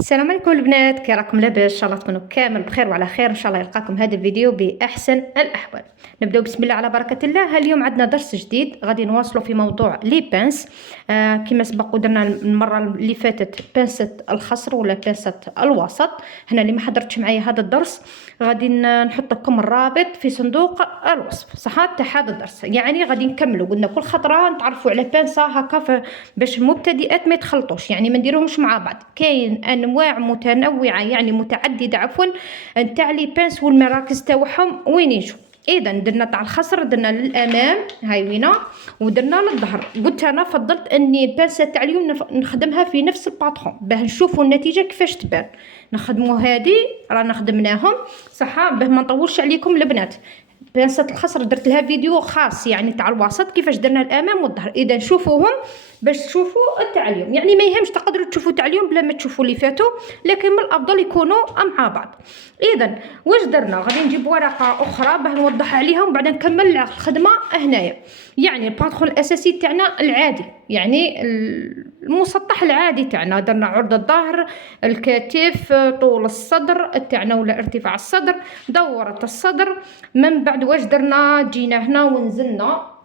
السلام عليكم البنات، كي راكم لاباس؟ ان شاء الله تكونوا كامل بخير وعلى خير. ان شاء الله يلقاكم هذا الفيديو باحسن الاحوال. نبداو بسم الله على بركه الله. اليوم عندنا درس جديد غادي نواصلوا في موضوع لي بانس. كما سبق ودرنا المره اللي فاتت بانسه الخصر ولا بانسه الوسط. هنا اللي ما حضرتش معايا هذا الدرس غادي نحط لكم الرابط في صندوق الوصف صح تاع هذا الدرس. يعني غادي نكملوا، قلنا كل خطره نتعرفوا على بانسه هكا باش المبتدئات ما يتخلطوش، يعني ما نديروهمش مع بعض. كاين انواع متنوعه يعني متعدده عفوا نتاع لي بانس والمراكز تاعهم وين يجوا. اذا درنا تاع الخصر، درنا للامام هاي وينه، ودرنا للظهر. قلت انا فضلت اني البانسه تاع اليوم نخدمها في نفس الباترون باه نشوفوا النتيجه كيفاش تبان. نخدموا هذه رانا خدمناهم صح باه ما نطولش عليكم البنات. بانسه الخصر درت لها فيديو خاص يعني تاع الوسط كيفاش درنا الامام والظهر. اذا نشوفوهم باش تشوفوا تاع اليوم، يعني ما يهمش تقدروا تشوفوا تاع اليوم بلا ما تشوفوا اللي فاتوا، لكن من الافضل يكونوا مع بعض. اذا واش درنا؟ غادي نجيب ورقه اخرى باه نوضح عليها ومن بعد نكمل الخدمه هنايا. يعني الباترون الاساسي تاعنا العادي، يعني المسطح العادي تاعنا. درنا عرض الظهر، الكتف، طول الصدر تاعنا ولا ارتفاع الصدر، دوره الصدر. من بعد واش درنا؟ جينا هنا ونزلنا.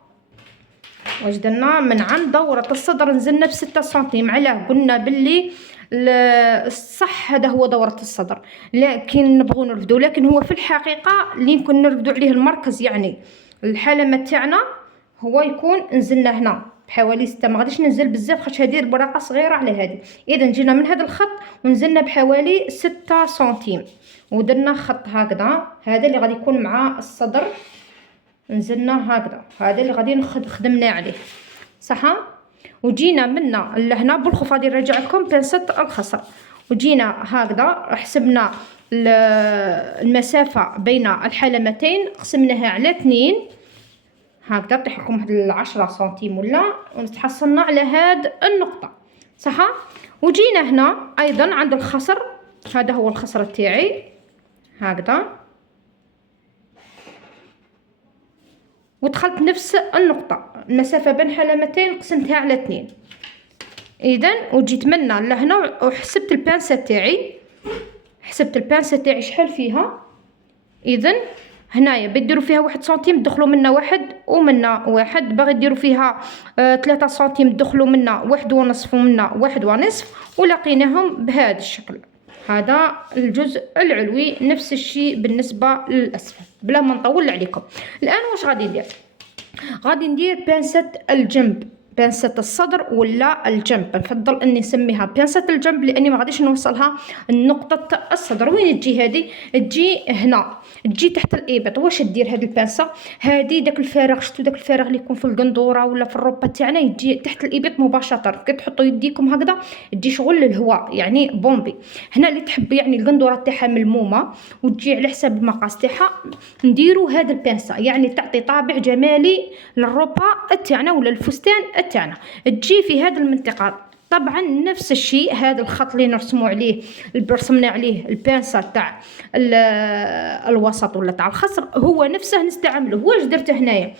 واش درنا؟ من عند دورة الصدر نزلنا ب6 سنتيم. علاه؟ قلنا باللي الصح هذا هو دورة الصدر، لكن نبغوا نرفدو، لكن هو في الحقيقة اللي يمكن نرفدو عليه المركز، يعني الحلمة تاعنا هو يكون نزلنا هنا بحوالي 6. ما غاديش ننزل بزاف خاطش هذه البراقه صغيره على هذه. اذا جينا من هذا الخط ونزلنا بحوالي 6 سنتيم ودرنا خط هكذا. هذا اللي غادي يكون مع الصدر، نزلنا هكذا. هذا اللي غادي خدمنا عليه صح. وجينا منا لهنا بالخوف غادي نرجع لكم بانسه الخصر. وجينا هكذا حسبنا المسافه بين الحلمتين، قسمناها على 2 هكذا، طيح لكم واحد 10 سنتيم ولا، ونتحصلنا على هاد النقطه صح. وجينا هنا ايضا عند الخصر، هذا هو الخصر تاعي هكذا، ودخلت نفس النقطة. المسافة بين حلمتين قسمتها على 2. إذا وجيت منا لهنا وحسبت البانسة تاعي، حسبت البانسة تاعي شحال فيها. إذا هنايا بديروا فيها 1 سنتيم دخلوا منا 1 ومنا 1، باغي ديروا فيها 3 سنتيم دخلوا منا 1.5 ومنا 1.5، ولقيناهم بهذا الشكل. هذا الجزء العلوي. نفس الشيء بالنسبة للأسفل بلا ما نطول عليكم. الآن واش غادي ندير؟ غادي ندير بانسة الجنب، بانسة الصدر ولا الجنب. نفضل اني نسميها بانسة الجنب لاني ما غاديش نوصلها نقطة الصدر. وين تجي هذه؟ تجي هنا، تجي تحت الابط. واش دير هذه البانسة؟ هذه داك الفراغ، شفتوا داك الفراغ اللي يكون في القندوره ولا في الركبه تاعنا، يجي تحت الابط مباشره. كي تحطوا يديكم هكذا تجي شغل للهواء يعني بومبي. هنا اللي تحب يعني القندوره تاعها ملمومه وتجي على حساب المقاس تاعها، نديروا هذه البانسة يعني تعطي طابع جمالي للربا تاعنا ولا الفستان تاعنا. تجي في هذه المنطقه. طبعا نفس الشيء هذا الخط اللي نرسموا عليه، اللي رسمنا عليه البانسه تاع الوسط ولا تاع الخصر، هو نفسه نستعمله. واش درت هنايا؟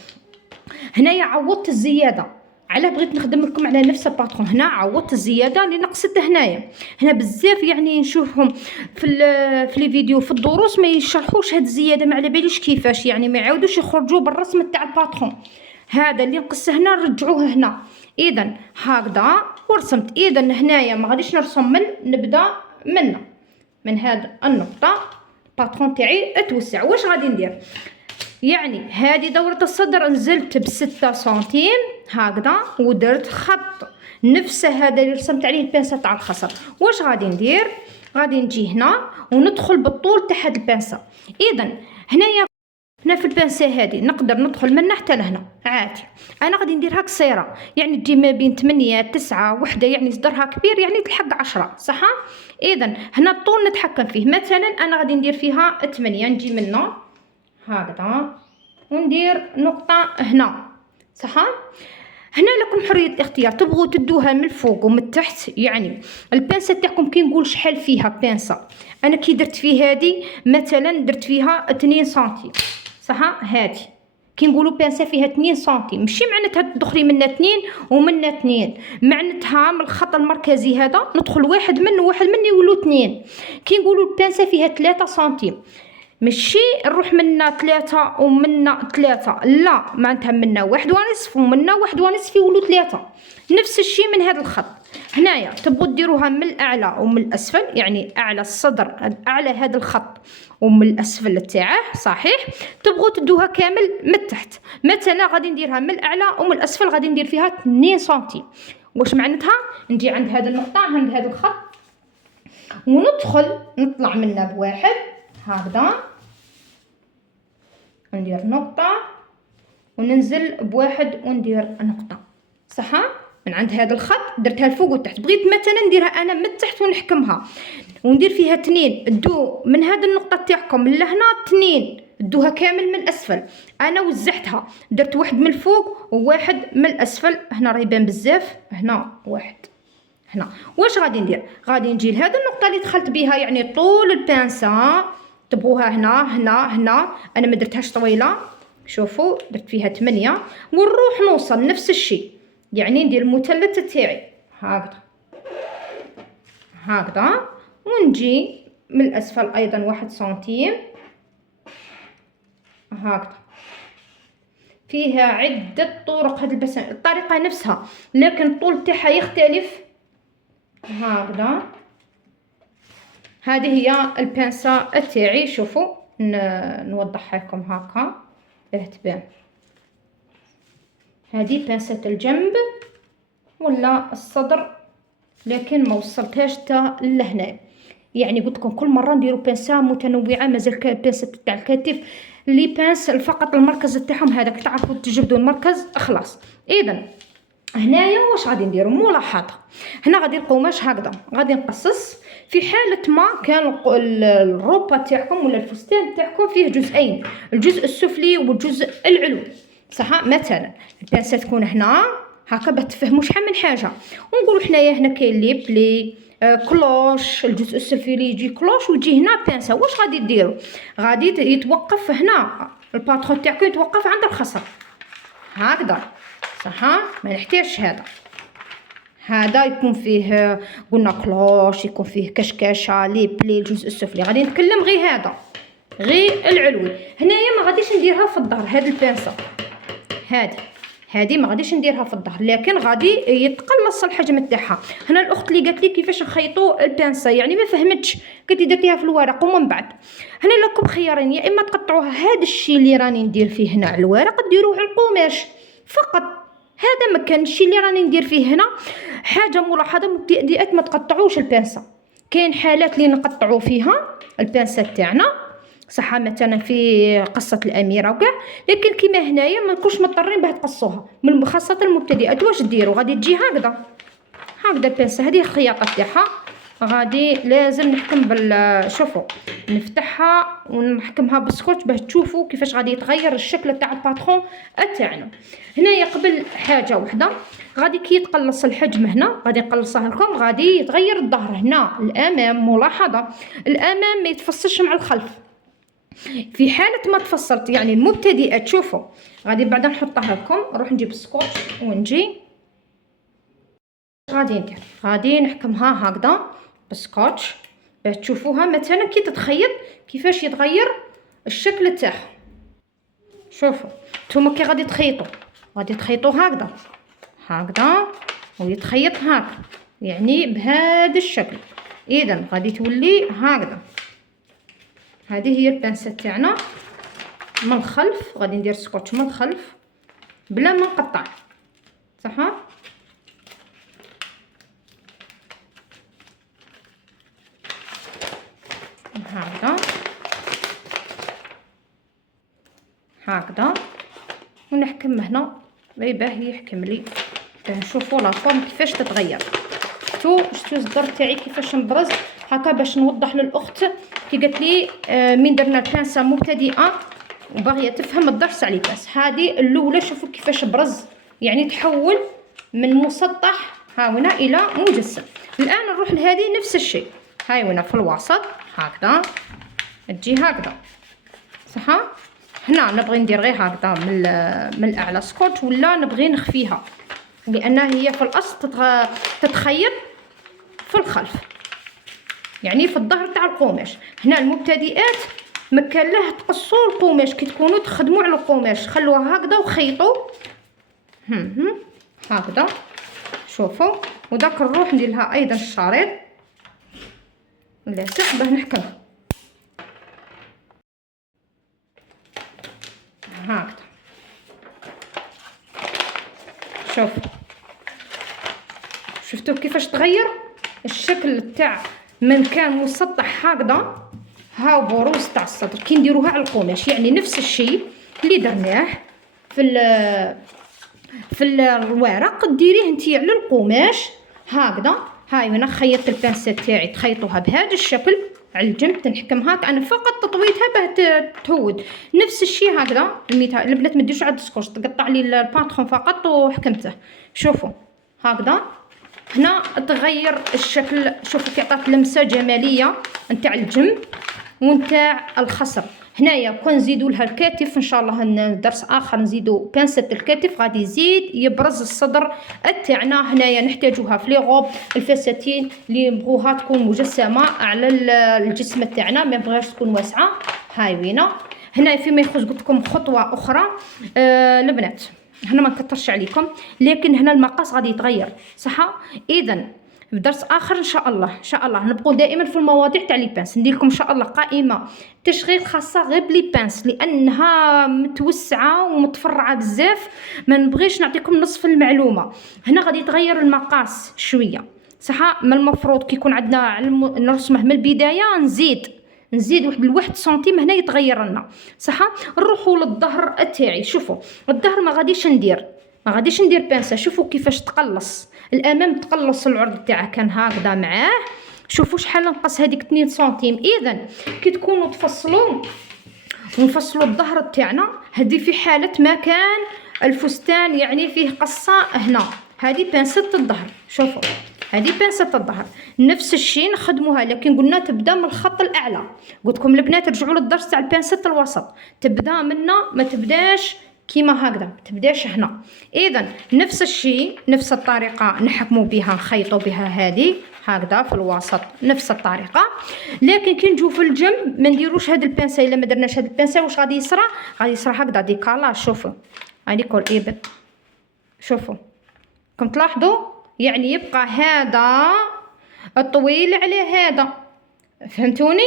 هنايا عوضت الزياده. علاه بغيت نخدم لكم على نفس الباترون؟ هنا عوضت الزياده اللي نقصت هنايا. هنا بزاف يعني نشوفهم في لي فيديو في الدروس ما يشرحوش هاد الزياده، ما على باليش كيفاش، يعني ما يعاودوش يخرجوا بالرسم تاع الباترون. هذا اللي نقص هنا نرجعوه هنا. اذا هكذا ورسمت. اذا هنايا ما غاديش نرسم نبدا من هاد النقطه. الباترون تاعي اتوسع. واش غادي ندير؟ يعني هذه دورة الصدر نزلت ب6 سنتيم هكذا ودرت خط نفس هذا اللي رسمت عليه البانسة تاع الخصر. واش غادي ندير؟ غادي نجي هنا وندخل بالطول تاع هاد البانسة. اذا هنا في البانسة هذه نقدر ندخل من حتى لهنا عادي. انا غادي نديرها قصيره، يعني تجي ما بين 8 9 وحده، يعني صدرها كبير يعني تلحق 10 صح. اذا هنا الطول نتحكم فيه. مثلا انا غادي ندير فيها 8، نجي منه هكذا وندير نقطة هنا صح. هنا لكم حرية الاختيار، تبغوا تدوها من الفوق ومن التحت. يعني البانسة تاعكم كي نقول شحال فيها بانسة، انا كي درت في هذه مثلا درت فيها 2 سنتيم صح. هذه كي نقولوا بانسه فيها 2 سنتيم ماشي معناتها تدخلي منا 2 ومنا 2، معناتها من الخط المركزي هذا ندخل واحد منه وواحد منه يولوا 2. كي نقولوا البانسه فيها 3 سنتيم ماشي نروح منا 3 ومنا 3، لا معناتها منا 1.5 ومنا 1.5 يولوا 3. نفس الشيء من هذا الخط هنايا تبغوا ديروها من الاعلى ومن الاسفل، يعني اعلى الصدر اعلى هذا الخط ومن الاسفل تاعه صحيح، تبغوا تدوها كامل من التحت. مثلا غادي نديرها من الاعلى ومن الاسفل غادي ندير فيها 2 سنتيم. واش معناتها؟ نجي عند هذه النقطه عند هذا الخط وندخل نطلع منه بواحد هكذا، ندير نقطه وننزل بواحد وندير نقطه صح. من عند هذا الخط درتها الفوق والتحت. بغيت مثلا نديرها انا من التحت ونحكمها وندير فيها 2، دو من هذه النقطه تاعكم لهنا 2 دوها كامل من الاسفل. انا وزعتها درت واحد من الفوق وواحد من الاسفل. هنا راه يبان بزاف، هنا واحد هنا. واش غادي ندير؟ غادي نجي لهذه النقطه اللي دخلت بها يعني طول البانسه، تبغوها هنا هنا هنا، انا ما درتهاش طويله شوفوا درت فيها 8 ونروح نوصل نفس الشيء، يعني ندير المثلث تاعي هكذا هكذا ونجي من الاسفل ايضا 1 سنتيم هكذا. فيها عده طرق هذه الطريقه نفسها لكن الطول تاعها يختلف هكذا. هذه هي البانسه تاعي. شوفوا نوضحها لكم هكا باه تبان. هذه بانسه الجنب ولا الصدر لكن ما وصلتهاش حتى لهنا. يعني قلت لكم كل مره نديروا بانسه متنوعه. مازال بانسه تاع الكتف اللي بانس فقط المركز تاعهم هذاك تعرفوا تجبدوا المركز خلاص. اذا هنايا واش غادي نديروا؟ ملاحظه. هنا غادي القماش هكذا غادي نقصص. في حاله ما كان الروبه تاعكم ولا الفستان تاعكم فيه جزئين، الجزء السفلي والجزء العلوي صح. مثلا البانسه تكون هنا هكا باه تفهموا شحال من حاجه. ونقولوا حنايا هنا كاين لي بلي كلوش، الجزء السفلي يجي كلوش ويجي هنا بانسه. واش غادي ديروا؟ غادي يتوقف هنا الباترون تاعكم يتوقف عند الخصر هكذا صح. ما نحتاجش هذا يكون فيه قلنا كلوش، يكون فيه كشكاشه لي بلي الجزء السفلي. غادي نتكلم غير هذا غير العلوي. هنايا ما غاديش نديرها في الظهر هذه البانسه، هذه ما غاديش نديرها في الظهر لكن غادي يتقلص الحجم تاعها. هنا الاخت اللي قالت لي كيفاش نخيطوا البانسه يعني ما فهمتش، قالت لي درتيها في الورق ومن بعد. هنا لكم خيارين، يا اما تقطعوها هذا الشيء اللي راني ندير فيه هنا على الورق ديروه على القماش فقط. هذا ما كان الشيء اللي راني ندير فيه هنا. حاجه ملاحظه مبتدئات ما تقطعوش البانسه. كاين حالات اللي نقطعوا فيها البانسه تاعنا صح، مثلا في قصه الاميره وكاع، لكن كيما هنايا ما نكونش مضطرين باه تقصوها خاصه المبتدئات. واش ديروا؟ غادي تجي هكذا البانسه هذه الخياطه تاعها غادي لازم نحكم شوفوا نفتحها ونحكمها بالسكوتش باه تشوفوا كيفاش غادي يتغير الشكل تاع الباترون تاعنا. هنايا قبل حاجه وحده غادي كي يتقلص الحجم هنا غادي نقلصها لكم، غادي يتغير الظهر هنا الامام. ملاحظه الامام ما يتفصلش مع الخلف. في حاله ما تفصلت يعني المبتدئه تشوفوا غادي بعدا نحطها لكم. نروح نجيب السكوتش ونجي غادي ندير غادي نحكمها هكذا بالسكوتش باش تشوفوها مثلا كي تتخيط كيفاش يتغير الشكل تاعها. شوفوا نتوما كي غادي تخيطوا هكذا ويتخيط هكذا يعني بهذا الشكل. اذا غادي تولي هكذا. هذه هي البانسه تاعنا من الخلف. غادي ندير سكوتش من الخلف بلا ما نقطع صح. هكذا ونحكم هنا باه يحكم لي نشوفوا لا فورم كيفاش تتغير. شفتوا الزر تاعي كيفاش نبرز هكا باش نوضح للاخت كي قالت لي من درنا البانسه مبتدئه وباغيه تفهم الدرس على الباس. هذه الاولى شوفوا كيفاش برز يعني تحول من مسطح هاهنا الى مجسم. الان نروح لهذه نفس الشيء هاي هنا في الوسط هكذا تجي هكذا صح. هنا نبغي ندير غير هكذا من الاعلى سكوتش، ولا نبغي نخفيها لان هي في الاصل تتخيط في الخلف، يعني في الظهر تاع القماش. هنا المبتدئات مكان له تقصوا القماش كي تكونوا تخدموا على القماش، خلوها هكذا وخيطوا هكذا. شوفوا، وداك نروح ندير لها ايضا الشريط لاصق باه نحكمها هكذا. شفتوا كيفاش تغير الشكل تاع من كان مسطح هكذا، هاو بروز تاع الصدر كي نديروها على القماش، يعني نفس الشيء اللي درناه في الورق ديريه انتي على القماش هكذا. هاي انا خيطت البانسه تاعي، تخيطوها بهذا الشكل على الجنب، تنحكمها انا فقط تطويتها باه تهود. نفس الشيء هكذا البنات ما ديروش عاد السكوش، تقطع لي الباترون فقط وحكمته. شوفوا هكذا هنا تغير الشكل. شوفوا كي عطات لمسه جماليه نتاع الجنب ونتاع الخصر. هنايا كون نزيدوا لها الكتف ان شاء الله درس اخر نزيدوا بانسه الكتف، غادي يزيد يبرز الصدر تاعنا. هنايا نحتاجوها في لي غوب الفساتين اللي نبغوها تكون مجسمه على الجسم تاعنا، ما نبغيهاش تكون واسعه. هاي وينه. هنا فيما يخص قلت لكم خطوه اخرى البنات، هنا ما نكثرش عليكم، لكن هنا المقاس غادي يتغير صح. اذا في درس اخر ان شاء الله نبقوا دائما في المواضيع تاع لي بانس، ندير لكم ان شاء الله قائمه تشغيل خاصه غير بلي بانس لانها متوسعه ومتفرعه بزاف، ما نبغيش نعطيكم نصف المعلومه. هنا غادي يتغير المقاس شويه صح. ما المفروض كي يكون عندنا نرسمه من البدايه نزيد واحد سنتيم هنا يتغير لنا صح. نروحوا للظهر تاعي. شوفوا الظهر ما غاديش ندير بانسه. شوفوا كيفاش تقلص الامام، تقلص العرض تاعه كان هكذا معاه. شوفوا شحال نقص هذيك 2 سنتيم. اذا كي تكونوا ونفصلوا الظهر تاعنا، هذه في حاله ما كان الفستان يعني فيه قصه هنا، هذه بانسه الظهر. شوفوا هذه بانسه الظهر نفس الشيء نخدموها، لكن قلنا تبدا من الخط الاعلى. قلت لكم البنات رجعوا للدرس تاع بانسه الوسط، تبدا منا ما تبداش كيما هكذا، ما تبداش هنا. اذا نفس الشيء نفس الطريقه نحكموا بها نخيطوا بها هذه هكذا في الوسط نفس الطريقه. لكن كي نجيو في الجنب ما نديروش هذه البانسه. الا ما درناش هذه البانسه واش غادي يصرى هكذا ديكالاج. شوفوا هذه كل ابط. شوفوا كم تلاحظوا يعني يبقى هذا الطويل على هذا، فهمتوني؟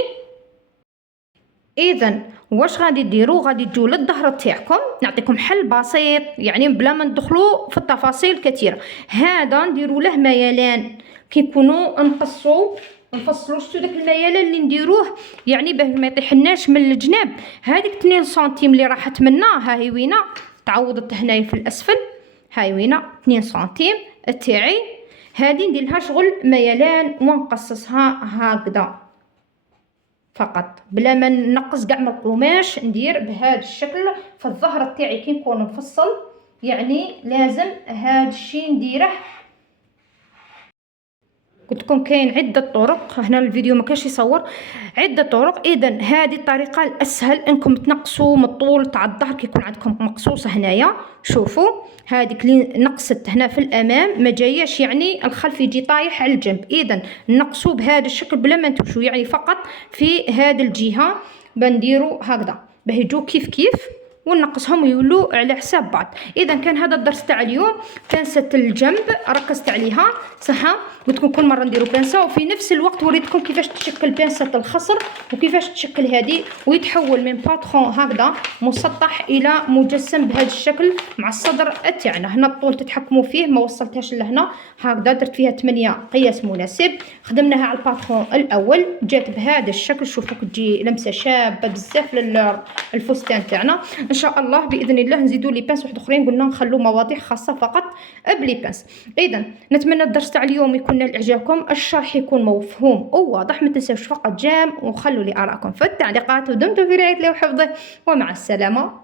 اذا واش غادي ديروا؟ غادي تجوا للظهر تاعكم، نعطيكم حل بسيط يعني بلا ما ندخلوا في التفاصيل كثيره. هذا نديروا له ميلان كي نكونوا نفصلوا. شتو داك الميلان اللي نديروه يعني باه ما يطيحناش من الجناب. هذيك 2 سنتيم اللي راحت منا ها هي وينه، تعوضت هنايا في الاسفل، هاي وينه 2 سنتيم تاعي. هذه ندير لها شغل ميلان ونقصصها هكذا فقط بلا ما نقص كاع من القماش. ندير بهذا الشكل في الظهر تاعي كي نكون نفصل، يعني لازم هذا الشيء نديره. قلت لكم كاين عده طرق، هنا الفيديو ما كاش يصور عده طرق. اذا هذه الطريقه الاسهل انكم تنقصوا من الطول تاع الظهر كي يكون عندكم مقصوصه هنايا. شوفوا هذيك اللي نقصت هنا في الامام ما جاياش يعني الخلف يجي طايح على الجنب. اذا نقصوا بهذا الشكل بلا ما نتمشوا، يعني فقط في هذه الجهه بنديروا هكذا باه يجوا كيف ونقصهم ويولوا على حساب بعض. اذا كان هذا الدرس تاع اليوم بانسه الجنب ركزت عليها صح. قلت لكم كل مره نديروا بانسه، وفي نفس الوقت وريتكم كيفاش تشكل بانسه الخصر وكيفاش تشكل هذه ويتحول من باترون هكذا مسطح الى مجسم بهذا الشكل مع الصدر تاعنا. هنا الطول تتحكموا فيه، ما وصلتهاش لهنا هكذا، درت فيها 8 قياس مناسب. خدمناها على الباترون الاول جات بهذا الشكل. شوفوا كتجي لمسه شابه بزاف للفستان تاعنا. ان شاء الله باذن الله نزيدوا لي بانس واحد اخرين، قلنا نخلو مواضيع خاصه فقط بلي بانس. اذا نتمنى الدرس تاع اليوم يكون نال اعجابكم، الشرح يكون مفهوم وواضح. ما تنساوش فقط جام وخلوا لي ارائكم في التعليقات، ودمتم في رعايه الله وحفظه، ومع السلامه.